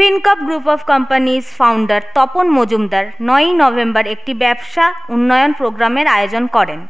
ফিনকপ group of companies founder Tapan Majumdar 9ই নভেম্বর একটি ব্যবসা উন্নয়ন প্রোগ্রামের আয়োজন করেন।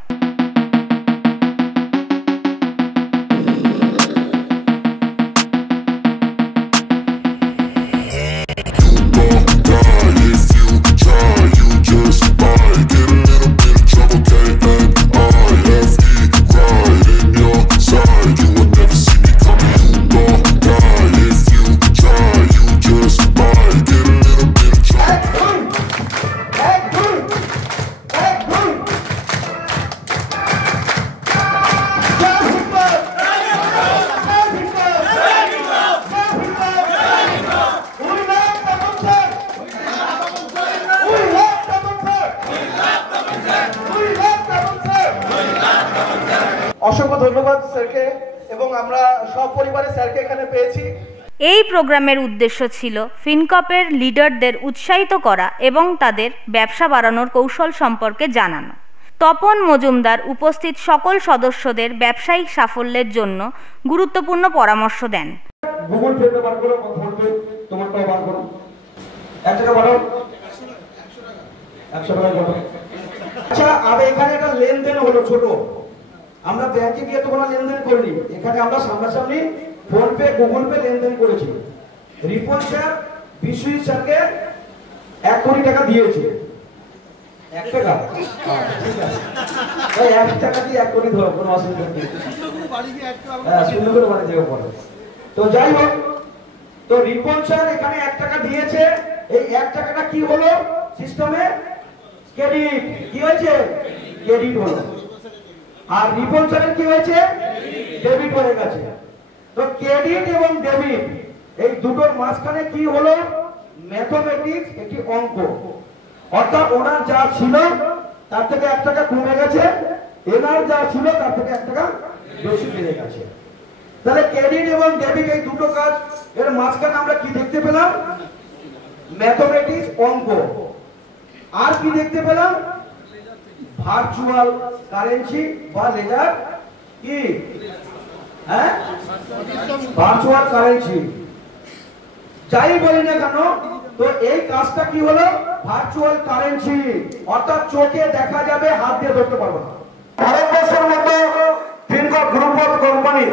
অসংখ্য ধন্যবাদ স্যারকে এবং আমরা সব পরিবারে স্যারকে এখানে পেয়েছি। এই প্রোগ্রামের উদ্দেশ্য ছিল ফিনকপের লিডারদের উৎসাহিত করা এবং তাদের ব্যবসা বাড়ানোর কৌশল সম্পর্কে জানানো। তপন মজুমদার উপস্থিত সকল সদস্যদের ব্যবসায়িক সাফল্যের জন্য গুরুত্বপূর্ণ পরামর্শ দেন। গুগল পে বার করো, বলবে তোমারটাও বার করো, 1 টাকা বাড়াও, 100 টাকা বাড়াও। আচ্ছা, আর এখানে একটা লেনদেন হলো ছোট, আমরা ব্যাংকে গিয়ে তো কোনো লেনদেন করিনি, এখানে আমরা সামনাসামনি ফোন পে গুগল পে লেনদেন করেছি। রিপন স্যার বিশ্বজিৎ স্যারকে 1 কোটি টাকা দিয়েছে। 1 টাকা, ঠিক আছে, 1 টাকা দিয়ে 1 কোটি ধরো, কোনো অসুবিধা নেই। হ্যাঁ, সুন্দর করে বাড়ি যাবে পরে। তো যাই হোক, তো রিপন স্যার এখানে 1 টাকা দিয়েছে। এই 1 টাকাটা কি হলো সিস্টেমে? ক্রেডিট। কি হয়েছে? ক্রেডিট হলো। আর রিপন স্যারের কি হয়েছে? ডেবিট হয়ে গেছে। তো ক্রেডিট এবং ডেবিট এই দুটোর মাঝখানে কি হলো? ম্যাথমেটিক্স, একটি অঙ্ক। অর্থাৎ ওনার যা ছিল তার থেকে 1 টাকা কমে গেছে, এনার যা ছিল তার থেকে 1 টাকা বেশি বেড়ে গেছে। তাহলে ক্রেডিট এবং ডেবিট এই দুটো কাজ, এর মাঝখানে আমরা কি দেখতে পেলাম? ম্যাথমেটিক্স, অঙ্ক। আর কি দেখতে পেলাম? ভার্চুয়াল কারেন্সি বা লেজার। কি? হ্যাঁ, ভার্চুয়াল কারেন্সি। যাই বলি না কেন, তো এই কাজটা কি হলো? ভার্চুয়াল কারেন্সি, অর্থাৎ চোখে দেখা যাবে, হাত দিয়ে ধরতে পারবো না। ভারতবর্ষের মধ্যে ফিনকপ গ্রুপ অফ কোম্পানি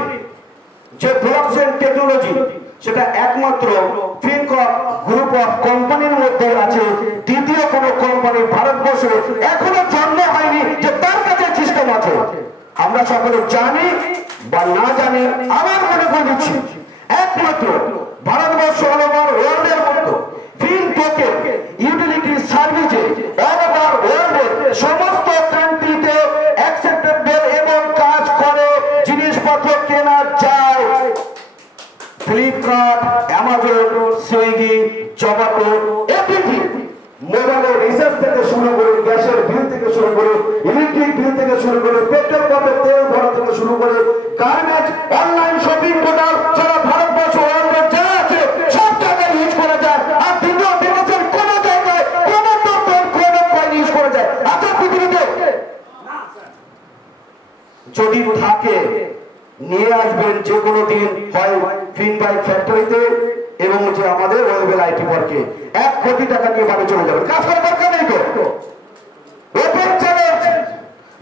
যে ব্লকচেন টেকনোলজি, সেটা একমাত্র ফিনকপ গ্রুপ অফ কোম্পানির মধ্যে আছে। দ্বিতীয় কোনো কোম্পানি ভারতবর্ষে এখনো জন্ম হয়নি যে তার কাছে সিস্টেম আছে। আমরা সকলে জানি বা না জানি, আমার মনে করে দিচ্ছি, একমাত্র ভারতবর্ষ অল ওভার ওয়ার্ল্ডের মধ্যে ফিনটেকের ইউটিলিটি সার্ভিসে অল ওভার ওয়ার্ল্ডের সমস্ত কান্ট্রিতে অ্যাকসেপ্টেবল এবং কাজ করে, জিনিসপত্র কেনা যায়। Flipkart, Amazon, Swiggy, Zomato, everything, মোবাইলের রিচার্জ থেকে শুরু করে, গ্যাসের বিল থেকে শুরু করে, ইলেকট্রিক বিল থেকে শুরু করে, পেট্রোল পাম্পের তেল ভরা থেকে শুরু করে, গার্মেন্টস, অনলাইন শপিং পোর্টাল, সারা ভারতবর্ষ ওয়ার্ল্ডে যা আছে সব জায়গায় ইউজ করা যায়। আর দ্বিতীয় বিদেশের কোন জায়গায় কোন কয়েন ইউজ করা যায়? আচ্ছা, পৃথিবীতে যদি থাকে নিয়ে আসবেন যে কোনো দিন, হয় ফিনবাই ফ্যাক্টরিতে এবং যে আমাদের ওয়েলবেল আইটি পার্কে 1 কোটি টাকা নিয়ে বাড়ি চলে যাবেন। কাজ করার দরকার নেই তো। ওপেন চ্যালেঞ্জ,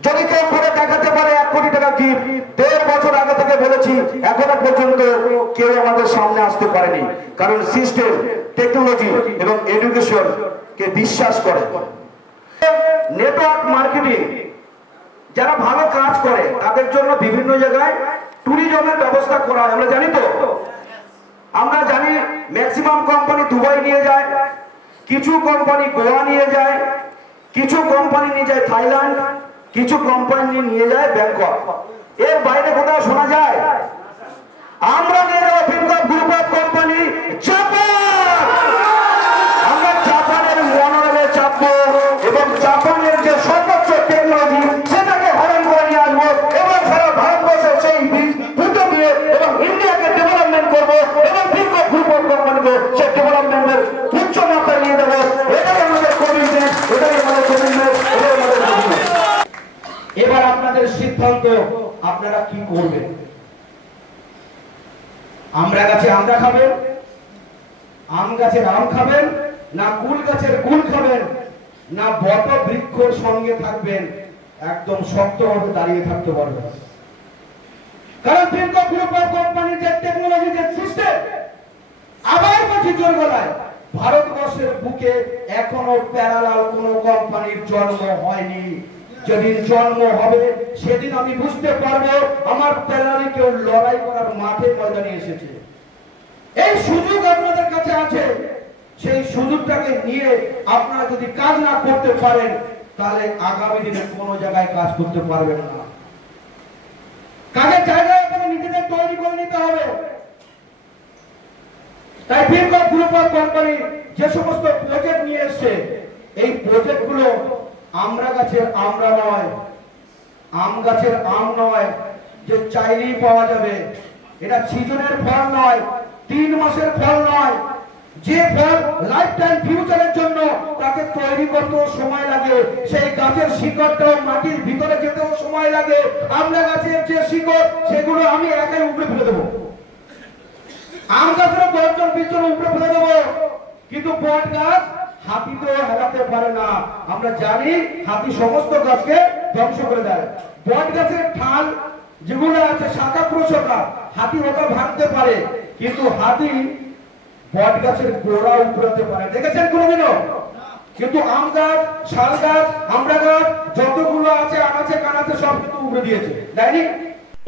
যদি কেউ করে দেখাতে পারে 1 কোটি টাকা গিফট। 1.5 বছর আগে থেকে বলেছি, এখনো পর্যন্ত কেউ আমাদের সামনে আসতে পারেনি, কারণ সিস্টেম, টেকনোলজি এবং এডুকেশন কে বিশ্বাস করে। নেটওয়ার্ক মার্কেটিং যারা ভালো কাজ করে তাদের জন্য বিভিন্ন জায়গায় ট্যুরিজমের ব্যবস্থা করা হয়। আমরা জানি তো, আমরা জানি ম্যাক্সিমাম কোম্পানি দুবাই নিয়ে যায়, কিছু কোম্পানি গোয়া নিয়ে যায়, কিছু কোম্পানি নিয়ে যায় থাইল্যান্ড, কিছু কোম্পানি নিয়ে যায় ব্যাংকক। এর বাইরে কোথাও শোনা যায়? আমরা নিয়ে যাবো ফিনকপ গ্রুপ অফ কোম্পানি জাপান। আমরা জাপানের মনোরমে চাপবো এবং জাপানের যে সর্বোচ্চ টেকনোলজি সেটাকে হরণ করে নিয়ে আসবো এবং সারা ভারতবর্ষের সেই দুটো দিয়ে এবং ইন্ডিয়াকে ডেভেলপমেন্ট করবো এবং ফিনকপ গ্রুপ অফ কোম্পানিকে সেই ডেভেলপমেন্টের উচ্চ মাত্রায় নিয়ে যাবো। এটাই আমাদের কমিটমেন্ট, এটাই আমাদের কমিটমেন্ট, এটাই আমাদের কমিটমেন্ট। এবার আপনাদের সিদ্ধান্ত, আপনারা কি করবেন? আমরা কাছে আমরা খাবেন আম গাছের আম খাবেন, না কুল গাছের কুল খাবেন, না বট বৃক্ষর সঙ্গে থাকবেন, একদম শক্তভাবে দাঁড়িয়ে থাকতে পারবেন। কারণ ফিনকপ গ্রুপ অফ কোম্পানির যে টেকনোলজি যে সিস্টেম, আবার বলছি জোর গলায়, ভারতবর্ষের বুকে এখনো প্যারালাল কোন কোম্পানির জন্ম হয়নি। যেদিন জন্ম হবে সেদিন আমি বুঝতে পারবো আমার প্যারালালে কেউ লড়াই করার মাঠে ময়দানে এসেছে। এই সুযোগ আপনাদের কাছে আছে, সেই সুযোগটাকে নিয়ে আপনারা যদি কাজ না করতে পারেন তাহলে আগামী দিনে কোনো জায়গায় কাজ করতে পারবেন না। কাজের জায়গায় আপনাকে নিজেদের তৈরি করে নিতে হবে। তাই ফিনকপ গ্রুপ অফ কোম্পানি যে সমস্ত প্রজেক্ট নিয়ে এসছে, এই প্রজেক্টগুলো আমরা গাছের আমরা নয়, আম গাছের আম নয় যে চাইলেই পাওয়া যাবে। এটা সিজনের ফল নয়, 3 মাসের ফল নয়। যে ফল লাইফ টাইম ফিউচারের জন্য তাকে তৈরি করতেও সময় লাগে, সেই গাছের শিকড়টাও মাটির ভিতরে যেতেও সময় লাগে। আমরা গাছের যে শিকড় সেগুলো আমি একাই উপরে ফেলে দেবো, আম গাছের 10-20 জন উপরে ফেলে দেবো, কিন্তু বট গাছ হাতি তো হেলাতে পারে না। আমরা জানি হাতি সমস্ত গাছকে ধ্বংস করে দেয়। বট গাছের ঠাল যেগুলো আছে শাখা প্রশাখা, হাতি ওটা ভাঙতে পারে, কিন্তু হাতি বট গাছের গোড়া উপড়াতে পারে, দেখেছেন কোনোদিনও? কিন্তু আম গাছ, শাল গাছ, আমড়া গাছ যতগুলো আছে আনাচে কানাচে সব কিন্তু উপড়ে দিয়েছে, তাই না?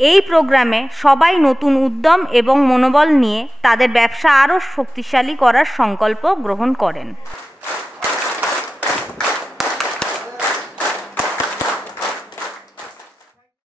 এই প্রোগ্রামে সবাই নতুন উদ্যম এবং মনোবল নিয়ে তাদের ব্যবসা আরও শক্তিশালী করার সংকল্প গ্রহণ করেন।